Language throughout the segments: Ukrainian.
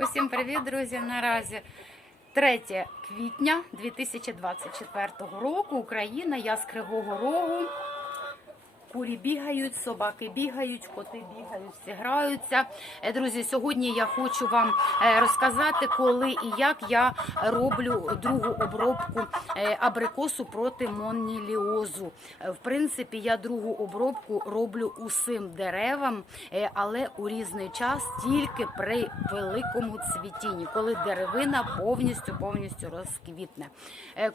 Усім привіт, друзі! Наразі 3 квітня 2024 року. Україна, я з Кривого Рогу. Курі бігають, собаки бігають, коти бігають, всі граються. Е, Друзі, сьогодні я хочу вам е, розказати, коли і як я роблю другу обробку е, абрикосу проти моніліозу. В принципі, я другу обробку роблю усім деревам, але у різний час тільки при великому цвітінні, коли деревина повністю повністю розквітне.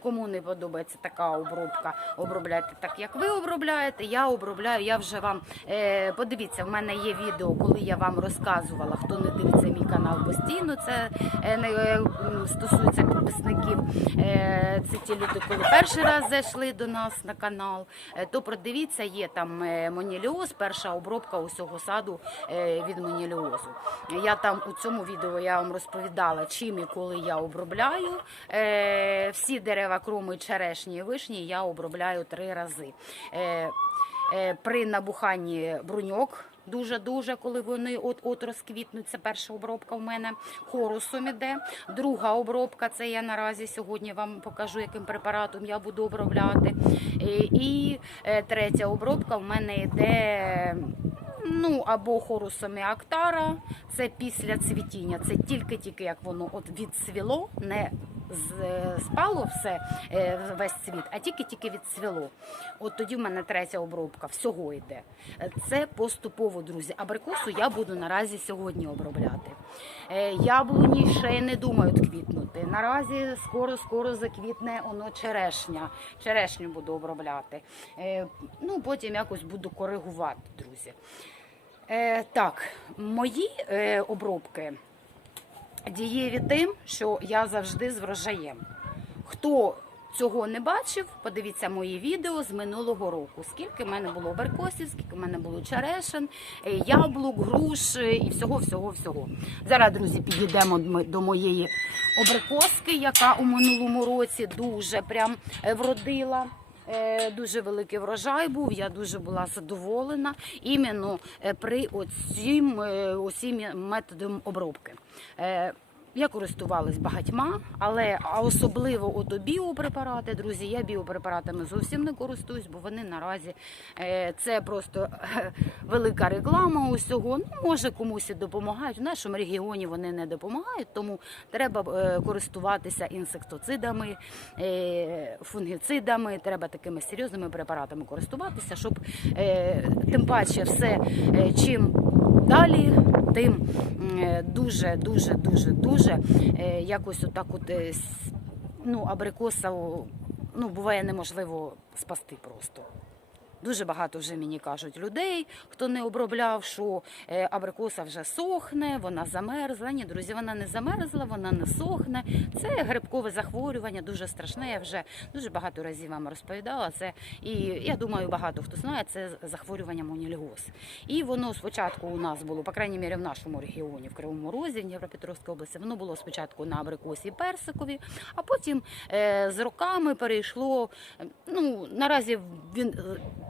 Кому не подобається така обробка, обробляйте так, як ви обробляєте. Я обробляю. Я вже вам е, подивіться, в мене є відео, коли я вам розказувала. Хто не дивиться мій канал постійно, це е, не е, стосується підписників. Е, це ті люди, коли перший раз зайшли до нас на канал. Е, то продивіться, є там е, моніліоз, перша обробка усього саду е, від моніліозу. Я там у цьому відео я вам розповідала, чим і коли я обробляю. Е, всі дерева, кроми черешні і вишні, я обробляю три рази. Е, при набуханні бруньок. Дуже дуже, коли вони от от розквітнуть. Це перша обробка в мене хорусом іде. Друга обробка це я наразі сьогодні вам покажу, яким препаратом я буду обробляти. Е, І е, третя обробка в мене йде. Ну або хорусом і актара, це після цвітіння. Це тільки-тільки як воно от відцвіло, не спало все е, весь цвіт, а тільки-тільки відцвіло. От тоді в мене третя обробка всього йде. Це поступово, друзі. Абрикосу я буду наразі сьогодні обробляти. Е, Яблуні ще не думають квітнути. Наразі скоро-скоро заквітне воно черешня. Черешню буду обробляти. Е, Ну потім якось буду коригувати, друзі. Так, мої обробки дієві тим, що я завжди з врожаєм. Хто цього не бачив, подивіться мої відео з минулого року. Скільки в мене було абрикосів, скільки в мене було черешин, е, яблук, груш е, і всього, всього, всього. Зараз, друзі, підійдемо до моєї абрикоски, яка у минулому році дуже прям е, вродила. Е, Дуже великий врожай був, я дуже була задоволена іменно е, при оцім, е, усім методом обробки. Я користувалась багатьма, але особливо от біопрепарати, друзі, я біопрепаратами зовсім не користуюсь, бо вони наразі е, це просто е, велика реклама усього. Ну, може комусь і допомагають. В нашому регіоні вони не допомагають, тому треба е, користуватися інсектоцидами, фунгіцидами. Треба такими серйозними препаратами користуватися, щоб тим паче все чим далі, тим дуже, дуже, дуже, дуже е, якось отак от е, ну, абрикоса ну, буває неможливо спасти просто. Дуже багато вже мені кажуть людей, хто не обробляв, що е, абрикоса вже сохне, вона замерзла. Ні, друзі, вона не замерзла, вона не сохне. Це грибкове захворювання, дуже страшне. Я вже дуже багато разів вам розповідала це. І я думаю, багато хто знає, це захворювання моніліоз. І воно спочатку у нас було, по крайній мірі, в нашому регіоні, в Кривому Розі, в Дніпропетровській області, воно було спочатку на абрикосі персикові, а потім е, з роками перейшло. Ну наразі він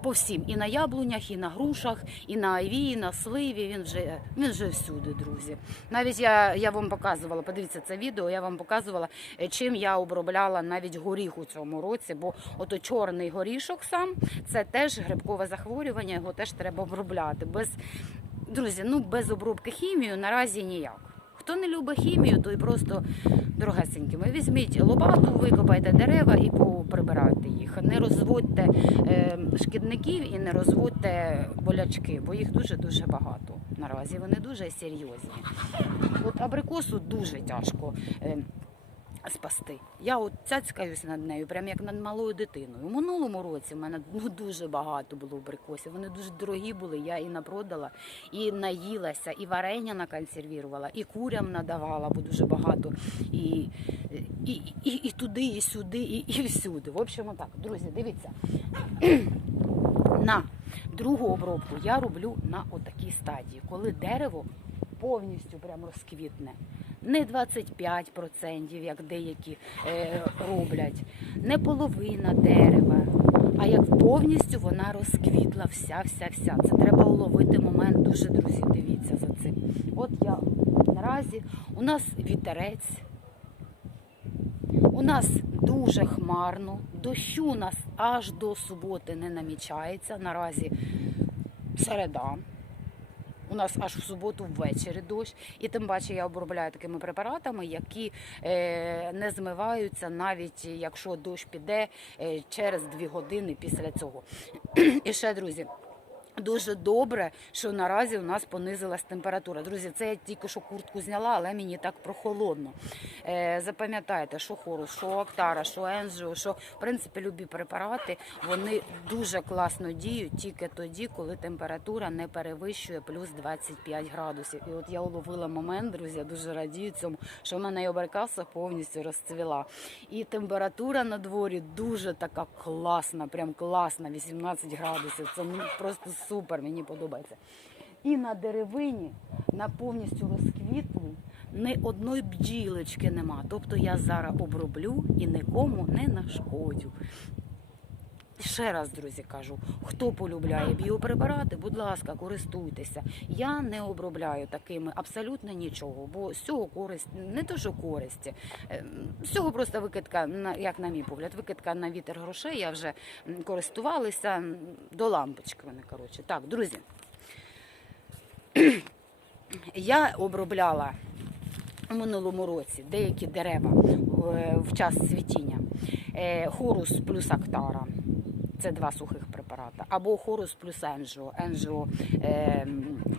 по всім і на яблунях, і на грушах, і на айві, і на сливі. Він вже він вже всюди, друзі. Навіть я, я вам показувала, подивіться це відео. Я вам показувала, е, чим я обробляла навіть горіх у цьому році, бо ото чорний горішок сам це теж грибкове захворювання, його теж треба обробляти. Без друзі, ну без обробки хімією наразі ніяк. Хто не любить хімію, той просто дорогесенькими. Візьміть лопату, викопайте дерева і прибирайте їх. Не розводьте е, шкідників і не розводьте болячки, бо їх дуже дуже багато. Наразі вони дуже серйозні. От абрикосу дуже тяжко. Спасти. Я от цяцькаюсь над нею, прям як над малою дитиною. У минулому році в мене ну, дуже багато було абрикосів. Вони дуже дорогі були. Я і напродала, і наїлася, і варення наконсервірувала, і курям надавала, бо дуже багато. І, і, і, і туди, і сюди, і, і всюди. В общем, так, друзі, дивіться. на другу обробку я роблю на отакій стадії, коли дерево повністю прям розквітне. Не 25%, як деякі е, роблять, не половина дерева, а як повністю вона розквітла, вся, вся, вся. Це треба уловити момент дуже, друзі, дивіться за цим. От я наразі у нас вітерець, у нас дуже хмарно, дощу у нас аж до суботи не намічається. Наразі середа. У нас аж в суботу ввечері дощ, і тим паче я обробляю такими препаратами, які е, не змиваються, навіть якщо дощ піде е, через дві години після цього. І ще, друзі. Дуже добре, що наразі у нас понизилась температура. Друзі, це я тільки що куртку зняла, але мені так прохолодно. Е, запам'ятайте, що хорус, що Актара, що Енжіо, що в принципі любі препарати вони дуже класно діють тільки тоді, коли температура не перевищує плюс 25 градусів. І от я уловила момент, друзі, я дуже радію цьому, що в мене оберкаса повністю розцвіла. І температура на дворі дуже така класна, прям класна, 18 градусів. Це ну, просто супер, мені подобається. І на деревині, на повністю розквітлій, ні одної бджілочки нема. Тобто я зараз оброблю і нікому не нашкодю. Ще раз, друзі, кажу, хто полюбляє біопрепарати, будь ласка, користуйтеся. Я не обробляю такими абсолютно нічого, бо з цього користь не то, що користі, е, з цього просто викидка, як на мій погляд, викидка на вітер грошей. Я вже користувалася до лампочки. Вони коротше. Так, друзі. Я обробляла у минулому році деякі дерева е, в час цвітіння. Е, Хорус плюс Актара. Це два сухих препарати. Або хорус плюс енжіо. Енжіо е,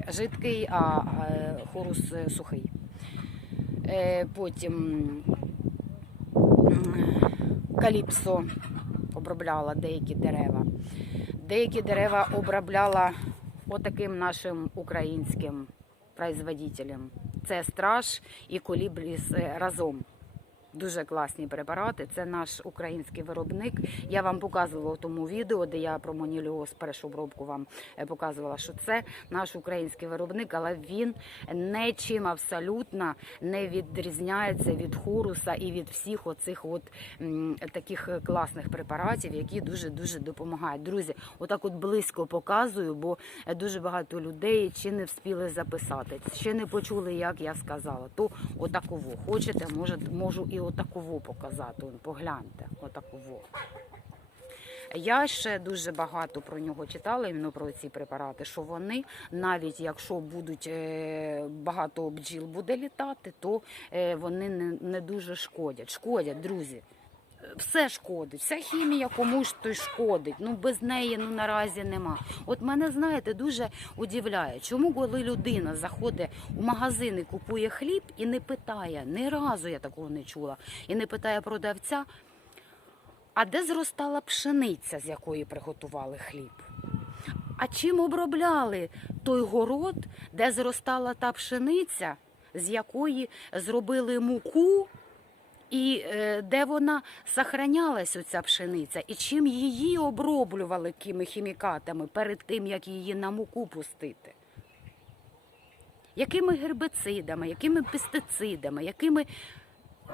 жидкий, а е, хорус сухий. Е, потім каліпсо обробляла деякі дерева. Деякі дерева обробляла отаким нашим українським производителем. Це страж і колібріс е, разом. Дуже класні препарати. Це наш український виробник. Я вам показувала в тому відео, де я про моніліоз першу обробку вам е, показувала, що це наш український виробник, але він нічим абсолютно не відрізняється від хуруса і від всіх оцих от таких класних препаратів, які дуже дуже допомагають. Друзі, отак от близько показую, бо е, дуже багато людей чи не вспіли записати, ще не почули, як я сказала. То отаково хочете, можу і отаково показати. Он, погляньте, отаково. Я ще дуже багато про нього читала, іменно про ці препарати, що вони, навіть якщо будуть е, багато бджіл буде літати, то е, вони не дуже шкодять. Шкодять, друзі. Все шкодить, вся хімія комусь то шкодить. Ну без неї ну наразі нема. От мене знаєте дуже удивляє, чому коли людина заходить у магазин і купує хліб і не питає, ні разу я такого не чула, і не питає продавця, а де зростала пшениця, з якої приготували хліб? А чим обробляли той город, де зростала та пшениця, з якої зробили муку? І е, де вона сохранялась, оця пшениця, і чим її оброблювали якими хімікатами перед тим, як її на муку пустити? Якими гербицидами, якими пестицидами, якими.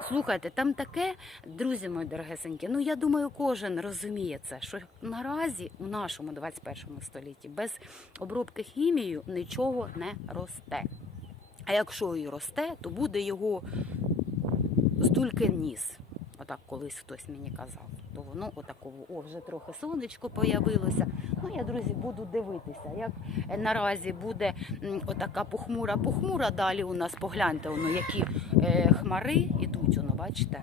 Слухайте, там таке, друзі мої дорогесенькі, ну я думаю, кожен розуміє це, що наразі у нашому 21 столітті без обробки хімією нічого не росте. А якщо і росте, то буде його здульки ніс. Отак колись хтось мені казав. То воно отаково. О, вже трохи сонечко появилося. Ну, я, друзі, буду дивитися, як наразі буде отака похмура похмура. Далі у нас погляньте, воно, які е, хмари ідуть, воно, бачите?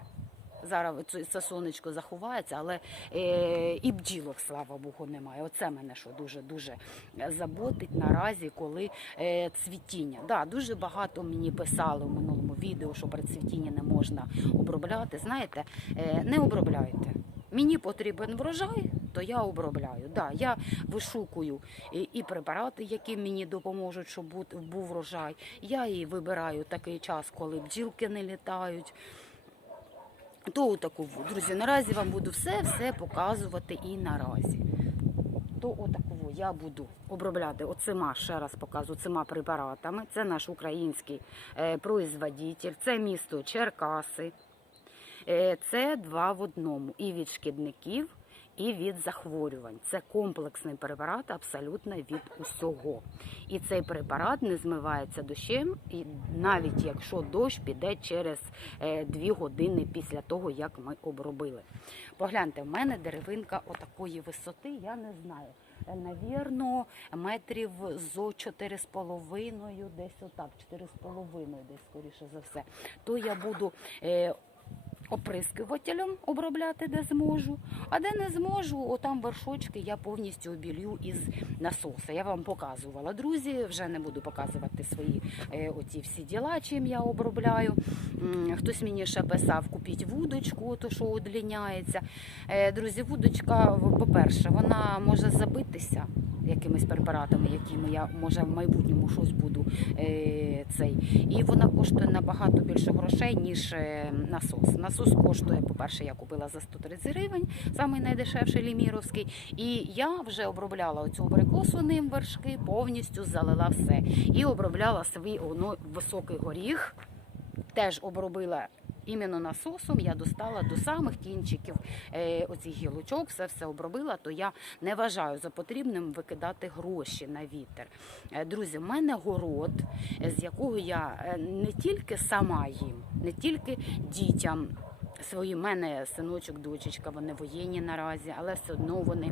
Зараз це- сонечко заховається, але е, і бджілок, слава Богу, немає. Оце мене що дуже дуже заботить наразі, коли е, цвітіння. Да, дуже багато мені писали в минулому відео, що при цвітінні не можна обробляти. Знаєте, е, не обробляйте. Мені потрібен врожай, то я обробляю. Да, я вишукую і препарати, які мені допоможуть, щоб був врожай. Я і вибираю такий час, коли бджілки не літають. То отаку, друзі, наразі вам буду все-все показувати і наразі. То отаково я буду обробляти оцима, ще раз показую, оцима препаратами. Це наш український е, производитель, це місто Черкаси. Е, це два в одному. І від шкідників, і від захворювань. Це комплексний препарат абсолютно від усього. І цей препарат не змивається дощем, і навіть якщо дощ піде через е, дві години після того, як ми обробили. Погляньте, в мене деревинка отакої висоти, я не знаю. Е, Навірно, метрів зо 4,5, десь отак, 4,5 десь скоріше за все. То я буду е, оприскувателем обробляти, де зможу. А де не зможу, отам вершочки я повністю обілью із насоса. Я вам показувала, друзі. Вже не буду показувати свої е, оці всі діла, чим я обробляю. Хтось мені ще писав, купіть вудочку, то що удліняється. Е, Друзі, вудочка, по-перше, вона може забитися якимись препаратами, якими я може в майбутньому щось буду е, цей. І вона коштує набагато більше грошей, ніж е, насос. Насос коштує, по-перше, я купила за 130 гривень, самий найдешевший ліміровський. І я вже обробляла оцю абрикосу ним вершки, повністю залила все. І обробляла свій оно, високий горіх, теж обробила. Іменно насосом я достала до самих кінчиків е, оцих гілочок, все все обробила, то я не вважаю за потрібним викидати гроші на вітер. Е, Друзі, в мене город, е, з якого я е, не тільки сама їм, не тільки дітям своїм, в мене синочок, дочечка, вони воєнні наразі, але все одно вони.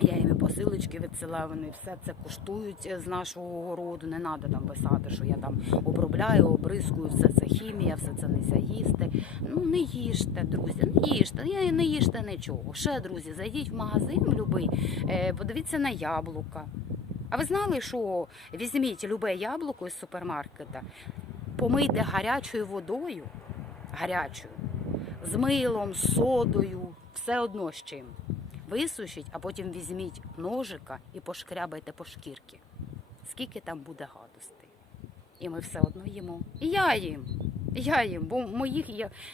Я їм і посилочки відсилаю, вони все це коштують е, з нашого городу. Не треба там писати, що я там обробляю, обрискую, все це хімія, все це не заїсти. Ну не їжте, друзі, не їжте, не- їжте нічого. Ще, друзі, зайдіть в магазин любий, е, подивіться на яблука. А ви знали, що візьміть любе яблуко із супермаркета, помийте гарячою водою, гарячою, з милом, з содою, все одно з чим. Висушіть, а потім візьміть ножика і пошкрябайте по шкірки. Скільки там буде гадостей. І ми все одно їмо. І я їм. Я їм, бо моїх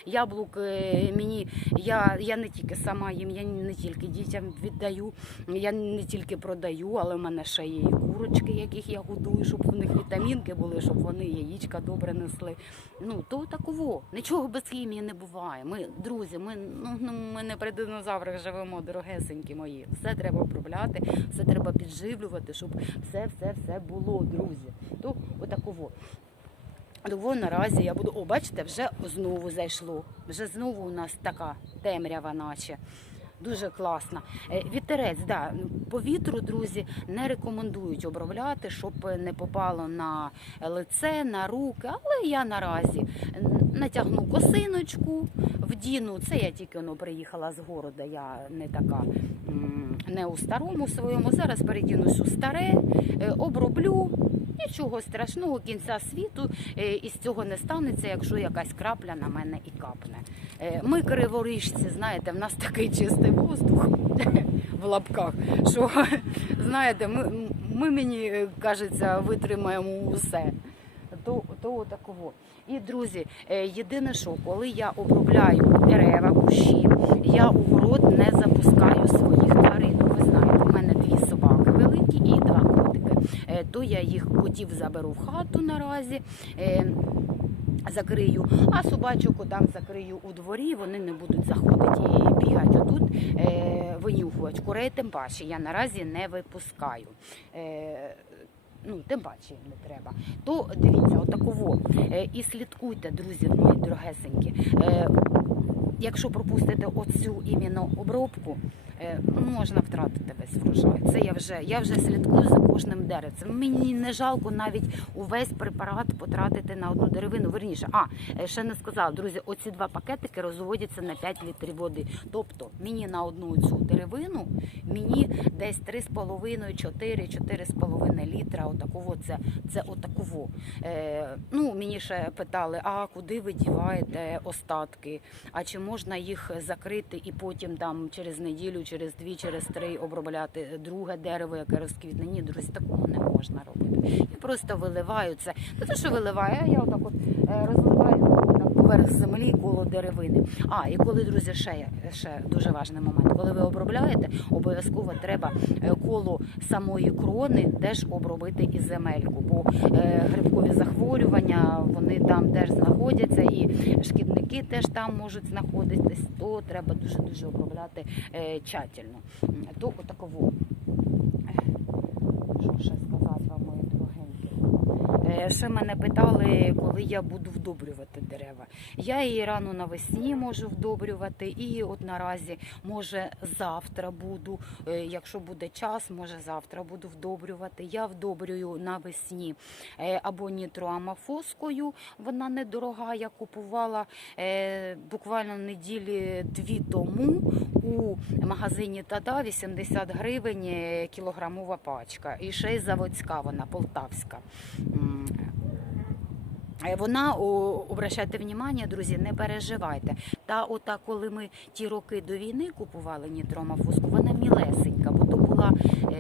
яблук е, мені я, я не тільки сама їм, я не тільки дітям віддаю, я не тільки продаю, але в мене ще є і курочки, яких я годую, щоб в них вітамінки були, щоб вони яєчка добре несли. Ну то таково. Нічого без хімії не буває. Ми друзі, ми ну, ну ми не при динозаврах живемо, дорогесенькі мої. Все треба обробляти, все треба підживлювати, щоб все, все, все було, друзі. То отаково. Того наразі я буду. О, бачите, вже знову зайшло. Вже знову у нас така темрява, наче. Дуже класно. Е, Вітерець, да, по вітру, друзі, не рекомендують обробляти, щоб не попало на лице, на руки. Але я наразі натягну косиночку, вдіну. Це я тільки ну, приїхала з города, я не така не у старому своєму. Зараз передінусь у старе, е, оброблю. Нічого страшного, кінця світу е, із цього не станеться, якщо якась крапля на мене і капне. Е, Ми криворіжці, знаєте, в нас такий чистий воздух в лапках, що знаєте, ми, ми мені е, кажеться, витримаємо усе. То, то такого. І друзі, єдине, що коли я обробляю дерева, кущі, я у город не запускаю своїх тварин. Ви знаєте, у мене дві собаки великі і два котики. Е, То я їх котів заберу в хату наразі. е, Закрию, а собачок там закрию у дворі, вони не будуть заходити і бігати отут, е, винюхувати. Курей тим паче я наразі не випускаю. Е, ну, тим паче не треба. То дивіться, отаково. Е, і слідкуйте, друзі, мої дорогесенькі. Е, якщо пропустите оцю іменно обробку, е, можна втратити весь врожай. Це я вже я вже слідкую за кожним деревцем. Мені не жалко навіть увесь препарат потратити на одну деревину. Верніше, а е, ще не сказала, друзі, оці два пакетики розводяться на 5 літрів води. Тобто мені на одну цю деревину мені десь 3,5, 4, 4,5 літра. Отаково це, це отаково. Е, ну, мені ще питали, а куди ви діваєте остатки? А чи можна їх закрити і потім там через неділю, через дві, через три обробляти друге дерево, яке розквітне? Ні, друзі, такого не можна робити. Я просто виливаю це. Не те, що виливаю, я отак от е, розливаю поверх землі коло деревини. А, і коли, друзі, ще, ще дуже важний момент. Коли ви обробляєте, обов'язково треба е, коло самої крони теж обробити і земельку, бо е, грибкові захворювання вони там теж знаходяться, і шкідники теж там можуть знаходитись, то треба дуже дуже обробляти е, тщательно. То отаково. Що ще сказати вам, мої дорогенькі? Е, Ще мене питали, коли я буду вдобрювати дерева. Я її рано навесні можу вдобрювати, і от наразі, може, завтра буду. е, Якщо буде час, може завтра буду вдобрювати. Я вдобрюю навесні е, або нітроамофоскою, вона недорога. Я купувала е, буквально неділі дві тому у магазині Тада 80 гривень е, кілограмова пачка. І ще й заводська вона полтавська. Е, Вона, обращайте внимание, друзі, не переживайте. Та ота, коли ми ті роки до війни купували нітромафуску, вона мілесенька, бо то була е,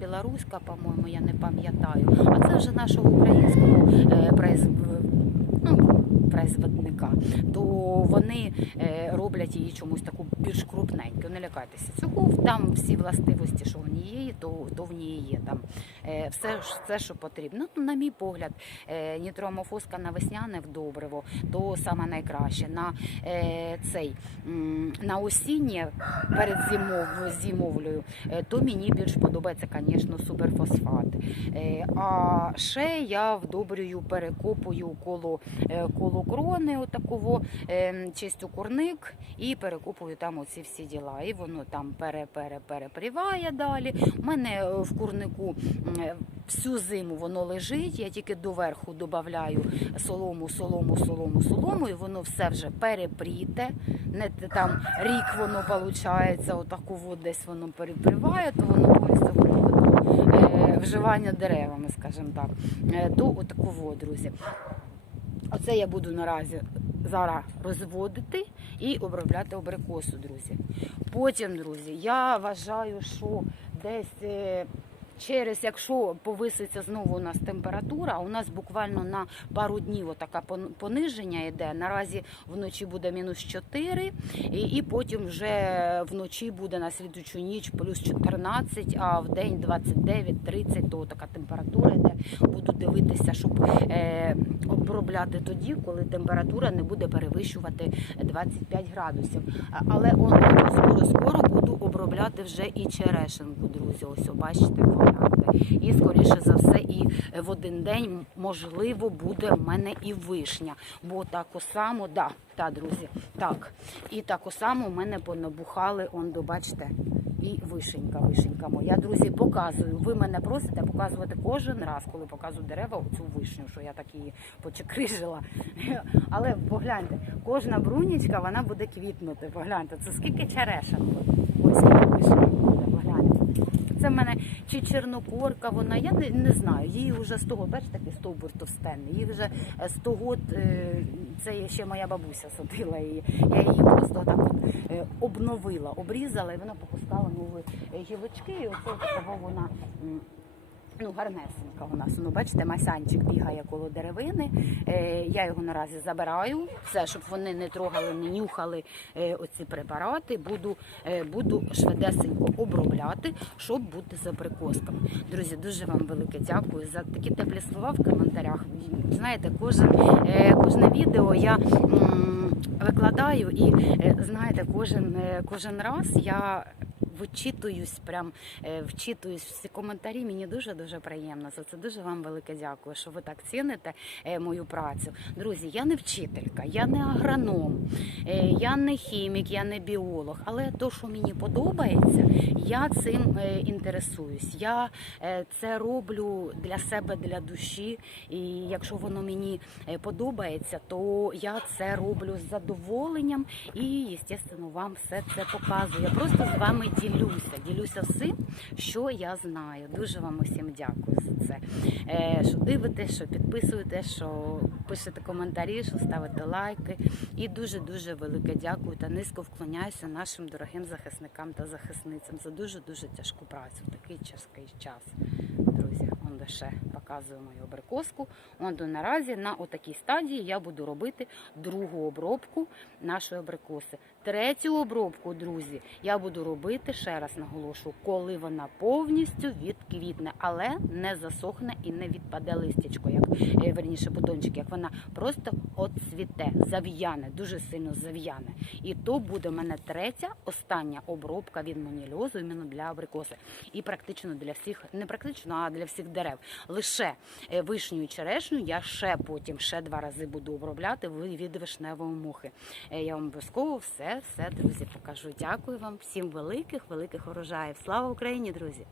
білоруська, по-моєму, я не пам'ятаю. А це вже нашого українського е, произв- ну, производника. То вони е, роблять її чомусь таку більш крупненьку. Не лякайтеся цього. Там всі властивості, що в ній є, то, то в ній є. Там е, все, все, що потрібно. Ну, на мій погляд, е, нітромофоска на весняне вдобриво, то саме найкраще. На цей на осіннє перед зимов, зимовлею, то мені більш подобається, звісно, суперфосфат. А ще я вдобрюю, перекопую коло, коло крони, отаково, е, чистю курник і перекопую там оці всі діла. І воно там пере, далі. У мене е, в курнику е, всю зиму воно лежить, я тільки доверху додаю солому, солому, солому, солому, і воно все вже перепріте. Не там рік воно виходить, отаку от десь воно переприває, то воно повністю е, вживання деревами, скажімо так. То отаку от, друзі. Оце я буду наразі зараз розводити і обробляти абрикосу, друзі. Потім, друзі, я вважаю, що десь е, через, якщо повиситься знову у нас температура, у нас буквально на пару днів отака пон- пониження йде. Наразі вночі буде мінус 4, і, і потім вже вночі буде на слідучу ніч плюс 14, а в день 29-30, то така температура йде. Буду дивитися, щоб е, обробляти тоді, коли температура не буде перевищувати 25 градусів. Але он скоро-скоро буду обробляти вже і черешенку, друзі. Ось, бачите. І скоріше за все, і в один день можливо буде в мене і вишня. Бо таку саму, да, та, друзі, так. І таку саму в мене понабухали, он, бачите, і вишенька, вишенька моя. Друзі, показую. Ви мене просите показувати кожен раз, коли показую дерева, оцю вишню, що я так її почекрижила. Але погляньте, кожна брунічка вона буде квітнути. Погляньте, це скільки черешок. Ось погляньте. Це в мене чи чорнокорка, вона, я не, не знаю. Її вже з того, бачите, такий стовбур товстенний. Її вже е, з того, е, це ще моя бабуся садила її. Я її просто так е, обновила, обрізала, і вона попускала нові гілочки. І оце такого вона. Ну, гарнесенька у нас. Ну, бачите, масянчик бігає коло деревини. Е, я його наразі забираю. Все, щоб вони не трогали, не нюхали е, оці препарати. Буду, е, буду швидесенько обробляти, щоб бути з абрикосками. Друзі, дуже вам велике дякую за такі теплі слова в коментарях. Знаєте, кожен, е, кожне відео я м, викладаю, і е, знаєте, кожен, е, кожен раз я вичитуюсь, прям е, вчитуюсь всі коментарі. Мені дуже дуже приємно. За це дуже вам велике дякую, що ви так ціните е, мою працю. Друзі, я не вчителька, я не агроном, е, я не хімік, я не біолог. Але то, що мені подобається, я цим інтересуюсь. Я це роблю для себе, для душі. І якщо воно мені подобається, то я це роблю з задоволенням і, звісно, вам все це показую. Я просто з вами ділюся, ділюся ділюся всім, що я знаю. Дуже вам усім дякую за це. Е, Що дивитесь, що підписуєтесь, що пишете коментарі, що ставите лайки. І дуже дуже велике дякую та низько вклоняюся нашим дорогим захисникам та захисницям за дуже дуже тяжку працю в такий тяжкий час. Друзі, он ще показую мою абрикоску. Он до наразі на отакій стадії я буду робити другу обробку нашої абрикоси. Третю обробку, друзі, я буду робити ще раз наголошу, коли вона повністю відквітне, але не засохне і не відпаде листячко, як е, верніше бутончик, як вона просто оцвіте, зав'яне, дуже сильно зав'яне. І то буде в мене третя, остання обробка від монільозу іменно для абрикоси. І практично для всіх, не практично, а для всіх дерев. Лише е, вишню і черешню я ще потім ще два рази буду обробляти від вишневої мухи. Е, Я вам обов'язково все, все, друзі, покажу. Дякую вам всім великих, великих урожаїв. Слава Україні, друзі!